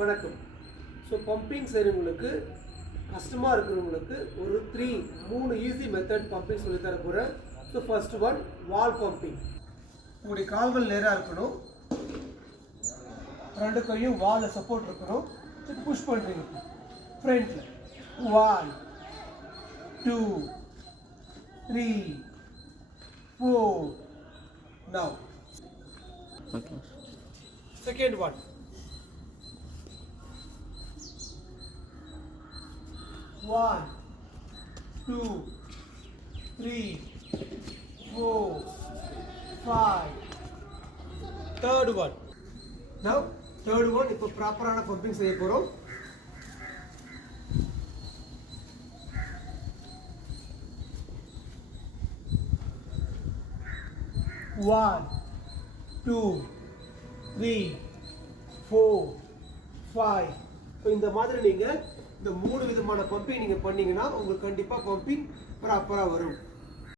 வணக்கம். So pumping செய்கிறவங்களுக்கு கஷ்டமாக இருக்கிறவங்களுக்கு ஒரு மூணு ஈஸி மெத்தட் பம்பிங் சொல்லி தர போகிறேன். ஸோ ஃபர்ஸ்ட் ஒன் வால் பம்பிங். உங்களுடைய கால்கள் நேராக இருக்கணும், ரெண்டு கையும் வாலில் சப்போர்ட் இருக்கணும். புஷ் பண்ணுறீங்க ஃப்ரண்ட்டில். 1 2 3 4. Now second one. 1 2 3 4 5. Third one. Now third one இப்போ ப்ராப்பரான பம்பிங் செய்ய போகிறோம். One, 2, 3, 4, 5. இந்த மாதிரி நீங்கள் இந்த 3 விதமான பம்பிங் நீங்கள் பண்ணீங்கன்னா உங்களுக்கு கண்டிப்பாக பம்பிங் ப்ராப்பராக வரும்.